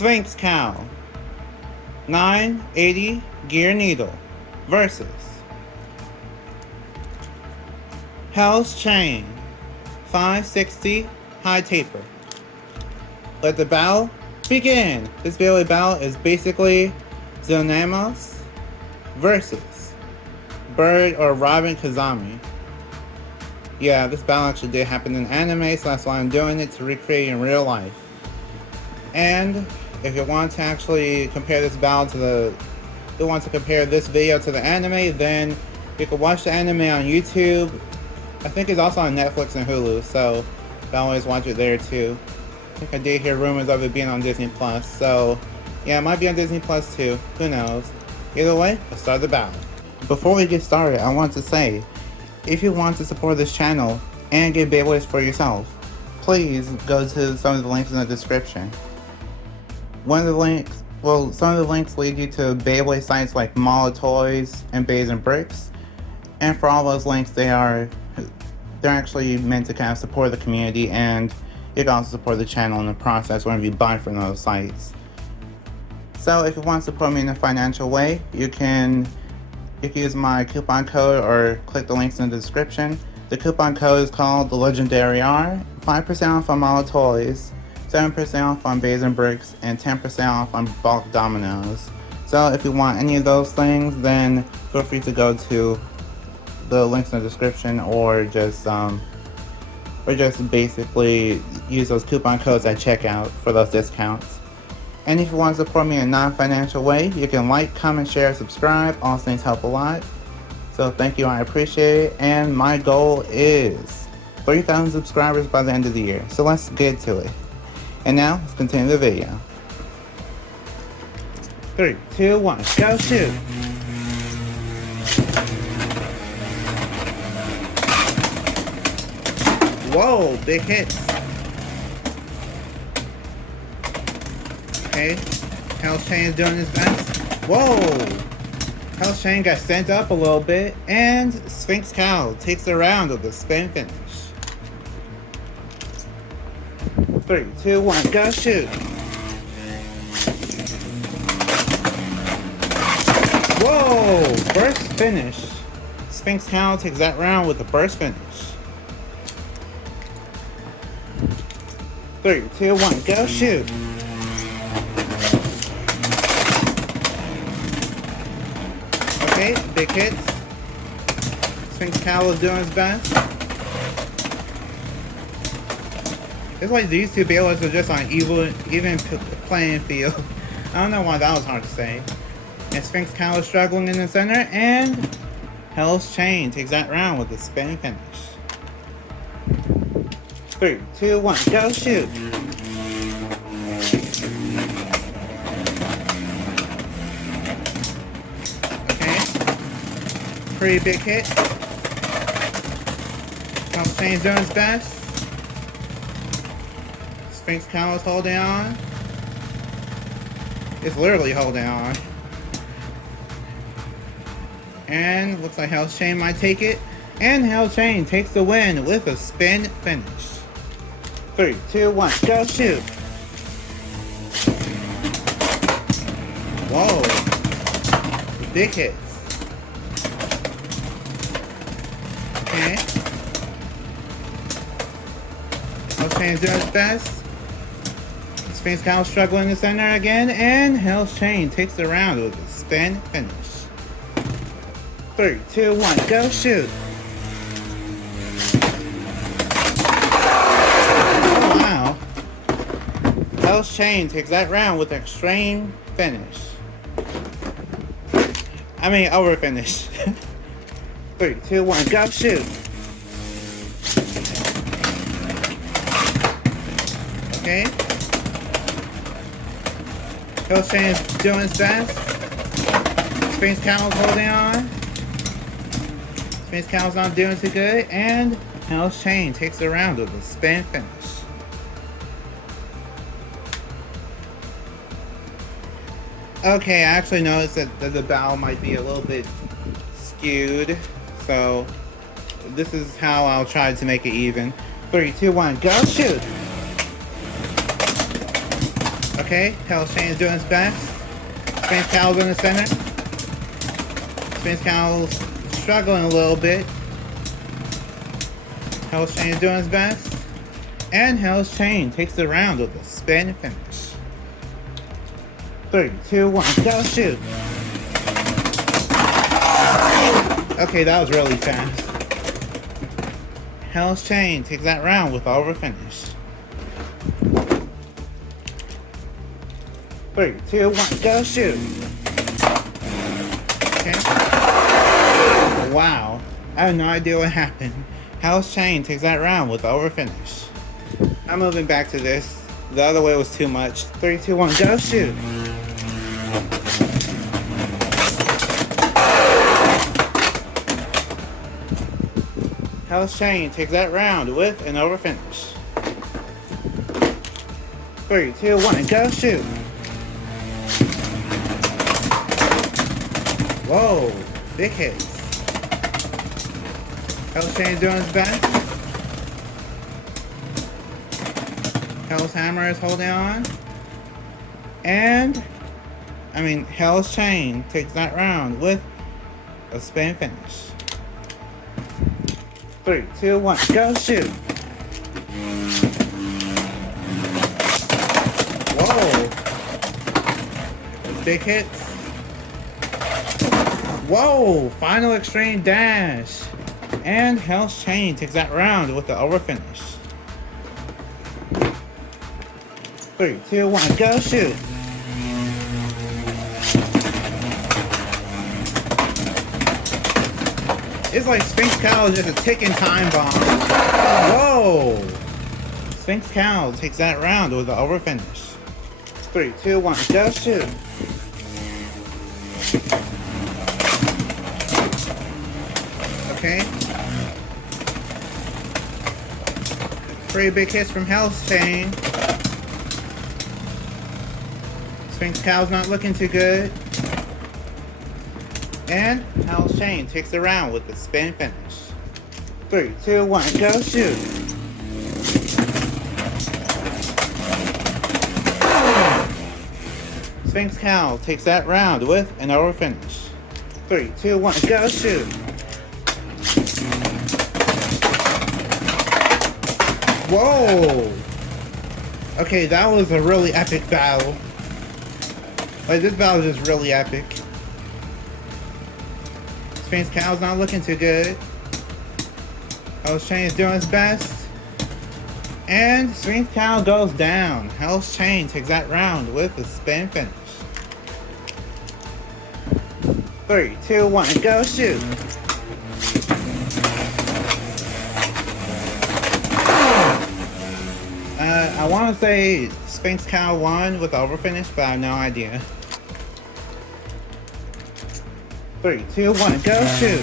Sphinx Cowl 980 Gear Needle versus Hell's Chain 560 High Taper. Let the battle begin. This Beyblade battle is basically Zonamos versus Bird or Robin Kazami. Yeah, this battle actually did happen in anime, so that's why I'm doing it, to recreate in real life. And if you want to actually compare this battle to this video to the anime, then you can watch the anime on YouTube. I think it's also on Netflix and Hulu, so you can always watch it there too. I think I did hear rumors of it being on Disney Plus, so yeah, it might be on Disney Plus too. Who knows? Either way, let's start the battle. Before we get started, I want to say, if you want to support this channel and get Beyblades for yourself, please go to some of the links in the description. Some of the links lead you to Beyblade sites like Mall of Toys and Bays and Bricks, and for all those links, they're actually meant to kind of support the community, and you can also support the channel in the process whenever you buy from those sites. So if you want to support me in a financial way, you can use my coupon code or click the links in the description. The coupon code is called the Legendary R. 5% off on Mall of Toys, 7% off on Bays and Bricks, and 10% off on bulk dominoes. So if you want any of those things, then feel free to go to the links in the description, or just basically use those coupon codes at checkout for those discounts. And if you want to support me in a non-financial way, you can like, comment, share, subscribe. All things help a lot. So thank you, I appreciate it. And my goal is 3,000 subscribers by the end of the year. So let's get to it. And now, let's continue the video. 3, 2, 1, go shoot! Whoa, big hits. Okay, Hell's Chain is doing his best. Whoa! Hell's Chain got sent up a little bit, and Sphinx Cowl takes the round with the spin finish. 3, 2, 1, go shoot! Whoa! Burst finish. Sphinx Cowl takes that round with a burst finish. 3, 2, 1, go shoot! Okay, big hits. Sphinx Cowl is doing his best. It's like these two Beyblades are just on even playing field. I don't know why that was hard to say. And Sphinx Cowl is struggling in the center, and Hell's Chain takes that round with a spin finish. 3, 2, 1, go shoot! Pretty big hit. Hell's Chain's doing his best. Sphinx Cowl is holding on. It's literally holding on. And looks like Hell's Chain might take it. And Hell's Chain takes the win with a spin finish. 3, 2, 1, go shoot! Whoa. Big hits. Okay. Hell's Chain is doing his best. Sphinx Cowl struggling in the center again, and Hell's Chain takes the round with a spin finish. 3, 2, 1, go shoot! Oh wow. Hell's Chain takes that round with an extreme finish. Over finish. 3, 2, 1, go shoot! Okay. Hell's Chain is doing his best. Sphinx Cowl's holding on. Sphinx Cowl's not doing too good, and Hell's Chain takes the round with a spin finish. Okay, I actually noticed that the battle might be a little bit skewed, so this is how I'll try to make it even. 3, 2, 1, go shoot! Okay, Hell's Chain is doing its best. Sphinx Cowl's in the center. Sphinx Cowl's struggling a little bit. Hell's Chain is doing its best. And Hell's Chain takes the round with a spin finish. 3, 2, 1, go shoot! Okay, that was really fast. Hell's Chain takes that round with over finish. 3, 2, 1, go shoot! Okay. Wow. I have no idea what happened. Hell's Chain takes that round with over finish. I'm moving back to this. The other way was too much. 3, 2, 1, go shoot! Hell's Chain takes that round with an over finish. 3, 2, 1, go shoot! Whoa, big hits. Hell's Chain doing his best. Hell's Hammer is holding on. And, Hell's Chain takes that round with a spin finish. 3, 2, 1, go shoot! Whoa! Big hits. Whoa! Final extreme dash! And Hell's Chain takes that round with the over finish. 3, 2, 1, go shoot! It's like Sphinx Cowl is just a ticking time bomb. Whoa! Sphinx Cowl takes that round with the over finish. 3, 2, 1, go shoot! Okay. 3 big hits from Hell's Chain. Sphinx Cowl's not looking too good. And Hell's Chain takes the round with the spin finish. 3, 2, 1, go shoot! Sphinx Cowl takes that round with an over finish. 3, 2, 1, go shoot! Whoa! Okay, that was a really epic battle. Like, this battle is just really epic. Sphinx Cowl's not looking too good. Hell's Chain is doing its best. And Sphinx Cowl goes down. Hell's Chain takes that round with a spin finish. 3, 2, 1, go shoot! I want to say Sphinx Cowl won with the over finish, but I have no idea. 3, 2, 1, go shoot!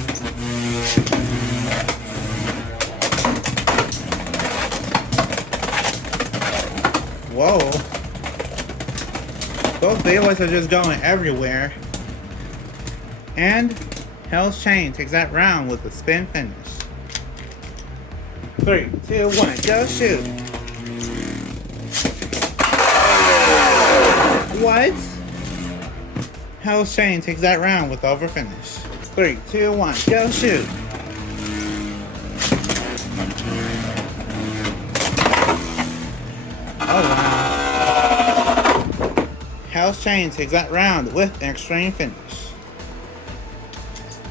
Whoa. Both Beyblades are just going everywhere. And Hell's Chain takes that round with a spin finish. 3, 2, 1, go shoot! What? Hell's Chain takes that round with over finish. 3, 2, 1, go shoot! Oh wow. Hell's Chain takes that round with an extreme finish.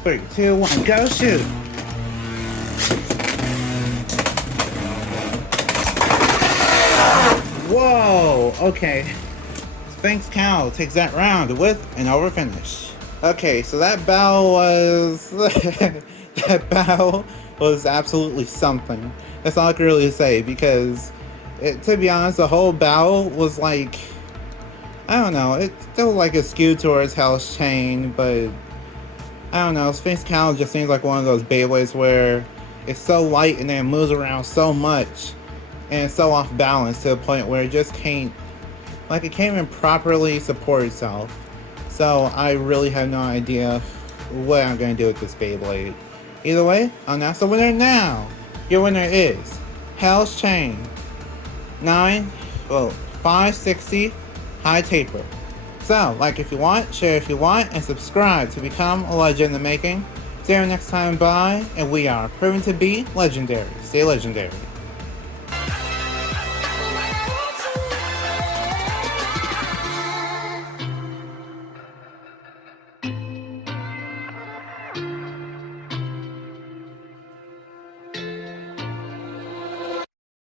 3, 2, 1, go shoot! Whoa, okay. Sphinx Cowl takes that round with an over finish. Okay, so that battle was that battle was absolutely something. That's all I can really say, because to be honest, the whole battle was like, I don't know, it still like a skew towards Hell's Chain, but I don't know, Sphinx Cowl just seems like one of those Beyblades where it's so light and then it moves around so much and it's so off balance to the point where it just can't, like, it can't even properly support itself. So I really have no idea what I'm going to do with this Beyblade. Either way, I'll announce the winner now. Your winner is Hell's Chain 560 high taper. So, like if you want, share if you want, and subscribe to become a legend in the making. See you next time, bye, and we are proven to be legendary. Stay legendary.